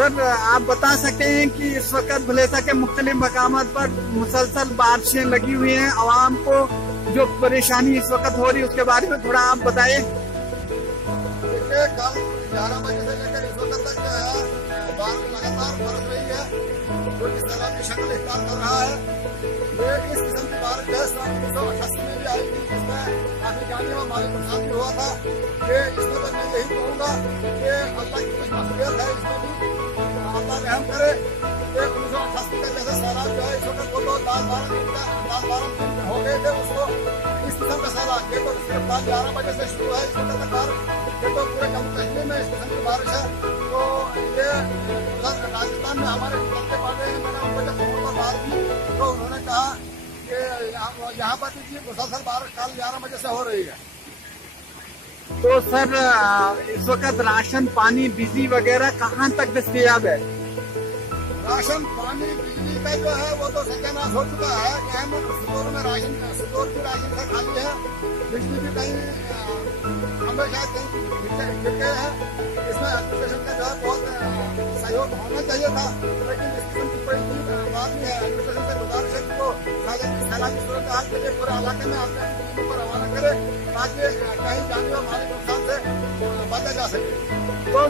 Sir आप बता सकते हैं कि इस वक्त भलेसा के मुख्तलिफ मकामात पर मुसलसल बारिशें लगी हुई हैं, आवाम को जो परेशानी इस वक्त हो रही है उसके बारे में थोड़ा आप बताएं। देखिए कल 11 बजे से लेकर इस वक्त तक जो है बारिश लगातार बरस रही है, जो कि सैलाब की शक्ल इख्तियार कर रहा है। ये इस किस्म की बारिश है 1988 में भी आई थी, जिसमें काफी जानी और माली नुकसान भी हुआ था। कि इसमें तो मैं यही कहूँगा कि अल्लाह की कुछ मसलियत है, इसमें भी अल्लाह रहम करे कि 1988 का जैसे सैलाब जो है इस वक्त वो तो 10-12 दिन हो गए थे उसको इस किस्म का सैलाब। ये तो सिर्फ 11 बजे से शुरू है इस वक्त तक बारिश, ये तो पूरे जम्मू कश्मीर में इस किस्म की बारिश है। तो ये राजस्थान में हमारे निकलते पाते हैं, मैंने उनको जब फोन पर बात की तो उन्होंने कहा कि यहाँ पर भी मुसलसल बारिश कल 11 बजे से हो रही है। तो सर इस वक्त राशन पानी बिजली वगैरह कहाँ तक दस्तयाब है? राशन पानी बिजली का जो है वो तो सत्यानाश हो चुका है। अहम स्टोर में राशन, स्टोर की राशन से खाली है। बिजली भी कहीं हमेशा कहीं गिर गए हैं। इसमें एडमिनिस्ट्रेशन का जो है बहुत सहयोग होना चाहिए था, लेकिन इस किस्म की कोई बात नहीं है। एडमिनिस्ट्रेशन से गुजारिश है कि वो सैलाब की सूरत हाल के लिए पूरे इलाके में अपने टीमों को रवाना करे ताकि कहीं जाने और माली नुकसान से बचा जा सके। तो